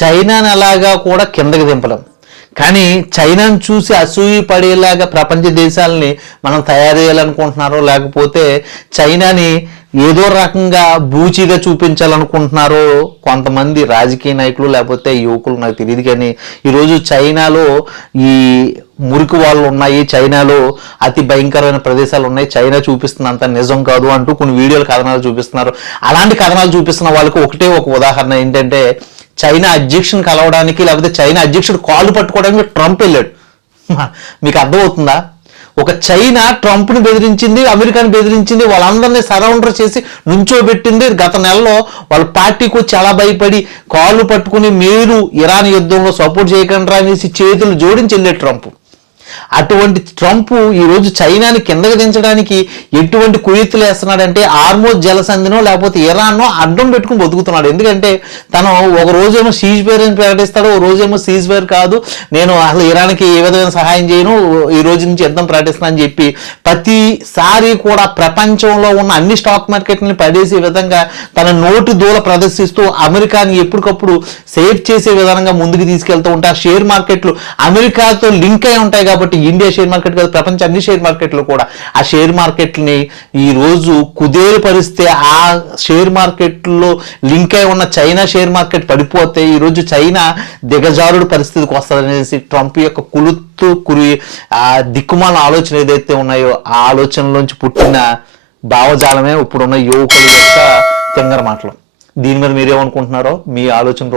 చైనాని అలాగా కూడా కిందకి దింపలేం, కానీ చైనాను చూసి అసూయ పడేలాగా ప్రపంచ దేశాలని మనం తయారు చేయాలనుకుంటున్నారో, లేకపోతే చైనాని ఏదో రకంగా బూచిగా చూపించాలనుకుంటున్నారో కొంతమంది రాజకీయ నాయకులు లేకపోతే యువకులు, నాకు తెలియదు. కానీ ఈరోజు చైనాలో ఈ మురికి వాళ్ళు ఉన్నాయి, చైనాలో అతి భయంకరమైన ప్రదేశాలు ఉన్నాయి, చైనా చూపిస్తున్నంత నిజం కాదు అంటూ కొన్ని వీడియోలు కథనాలు చూపిస్తున్నారు. అలాంటి కథనాలు చూపిస్తున్న వాళ్ళకి ఒకటే ఒక ఉదాహరణ ఏంటంటే, చైనా అధ్యక్షుని కలవడానికి లేకపోతే చైనా అధ్యక్షుడు కాళ్ళు పట్టుకోవడానికి ట్రంప్ వెళ్ళాడు. మీకు అర్థమవుతుందా? ఒక చైనా ట్రంప్ని బెదిరించింది, అమెరికాని బెదిరించింది, వాళ్ళందరినీ సరౌండర్ చేసి నుంచోబెట్టింది. గత నెలలో వాళ్ళ పార్టీకి వచ్చి చాలా భయపడి కాళ్ళు పట్టుకుని మీరు ఇరాన్ యుద్ధంలో సపోర్ట్ చేయకండి అనేసి చేతులు జోడించి వెళ్ళాడు ట్రంప్. అటువంటి ట్రంప్ ఈరోజు చైనాని కిందకి దించడానికి ఎటువంటి కుయుత్తులు వేస్తున్నాడంటే, హార్మోజ్ జలసంధినో లేకపోతే ఇరాన్నో అడ్డం పెట్టుకుని బతుకుతున్నాడు. ఎందుకంటే తను ఒక రోజేమో సీజ్ ఫైర్ అని ప్రకటిస్తాడు, ఒక రోజేమో సీజ్ ఫైర్ కాదు, నేను అసలు ఇరాన్కి ఏ విధమైన సహాయం చేయను, ఈ రోజు నుంచి యుద్ధం ప్రకటిస్తున్నా అని చెప్పి ప్రతిసారి కూడా ప్రపంచంలో ఉన్న అన్ని స్టాక్ మార్కెట్ని పడేసే విధంగా తన నోటి దూల ప్రదర్శిస్తూ అమెరికాని ఎప్పటికప్పుడు సేవ్ చేసే విధానంగా ముందుకు తీసుకెళ్తూ ఉంటా. షేర్ మార్కెట్లు అమెరికాతో లింక్ అయి ఉంటాయి కాబట్టి, ఇండియా షేర్ మార్కెట్ కాదు, ప్రపంచ అన్ని షేర్ మార్కెట్లు కూడా ఆ షేర్ మార్కెట్ని ఈ రోజు కుదేలు పరిస్తే ఆ షేర్ మార్కెట్లో లింక్ అయి ఉన్న చైనా షేర్ మార్కెట్ పడిపోతే ఈరోజు చైనా దిగజారుడు పరిస్థితికి వస్తుందనేసి ట్రంప్ యొక్క ఆ దిక్కుమాల ఆలోచన ఏదైతే ఉన్నాయో ఆ ఆలోచనలోంచి పుట్టిన భావజాలమే ఇప్పుడున్న యువకుల యొక్క తింగర మాటలు. దీని మీద మీరేమనుకుంటున్నారో మీ ఆలోచన